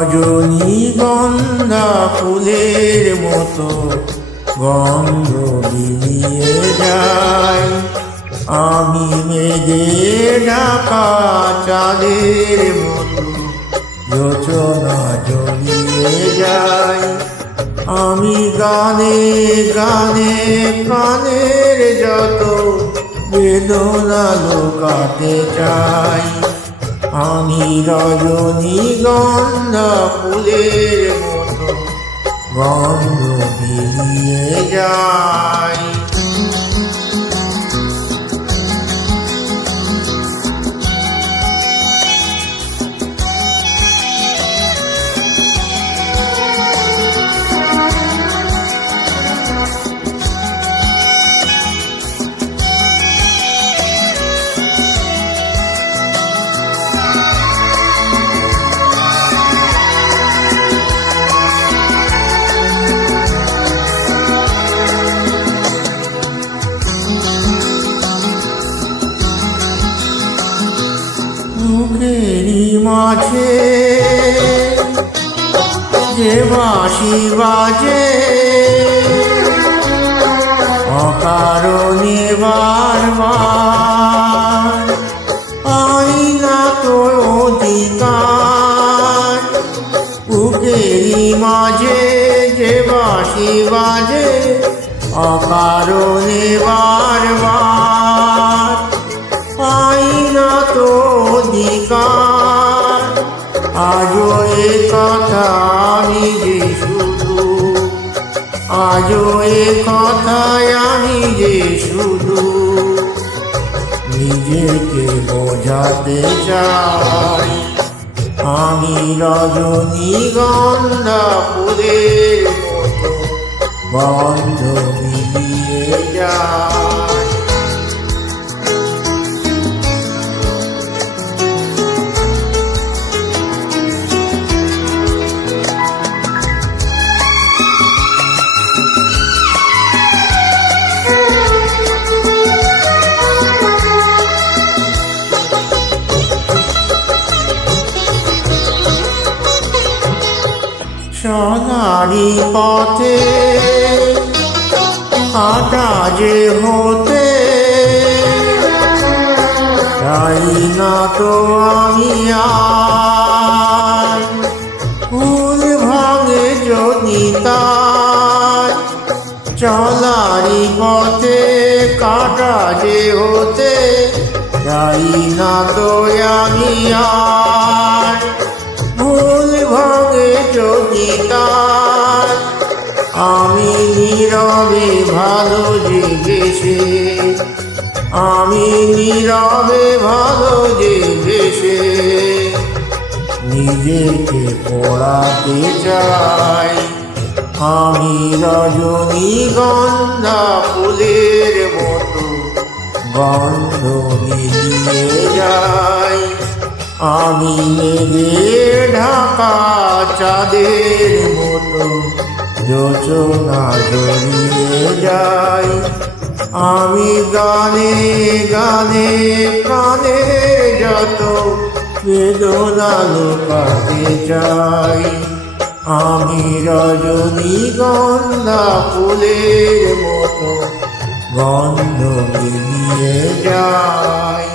রজনীগন্ধা ফুলের মতো গন্ধ বিলিয়ে যায়। আমি মেঘে ঢাকা চাঁদের মতো যোচনা জ্বলিয়ে যাই। আমি গানে গানে প্রাণের যত বেদনা লুকাতে চাই। আমি রজনীগন্ধা ফুলের মতো গন্ধ বিলিয়ে যাই। মুখেরই মাঝে যে বাঁশি বাজে, অকারণে বারবার আইনা তো অধিকার। বুকেরই মাঝে যে বাঁশি বাজে, অকারণে বারবার আইনা তো অধিকার। আজও এ কথা আমি যে শুধু, আজও এ কথায় আমি যে শুধু নিজেকে বোঝাতে চাই। আমি রজনীগন্ধা ফুলের মতো গন্ধ বিলিয়ে যাই। চলারি পথে হাঁটা যে হতে চাই না তো আমি আর। ফুল ভাঙে যদি তার চলারি পথে কাটা যে হতে চাই না তো আমি আর। ফুল ভাঙে যদি তার আমি নীরবে ভালো যে বেশে, আমি নীরবে ভালো যে বেশে নিজেকে পড়াতে চাই। আমি রজনীগন্ধা ফুলের মতো গন্ধ বিলিয়ে যাই। আমি মেঘে ঢাকা চাঁদের মতো যোচনা জ্বলিয়ে যাই। আমি গানে গানে প্রাণের যত বেদনা লুকাতে চাই। আমি রজনীগন্ধা ফুলের মতো গন্ধ বিলিয়ে যাই।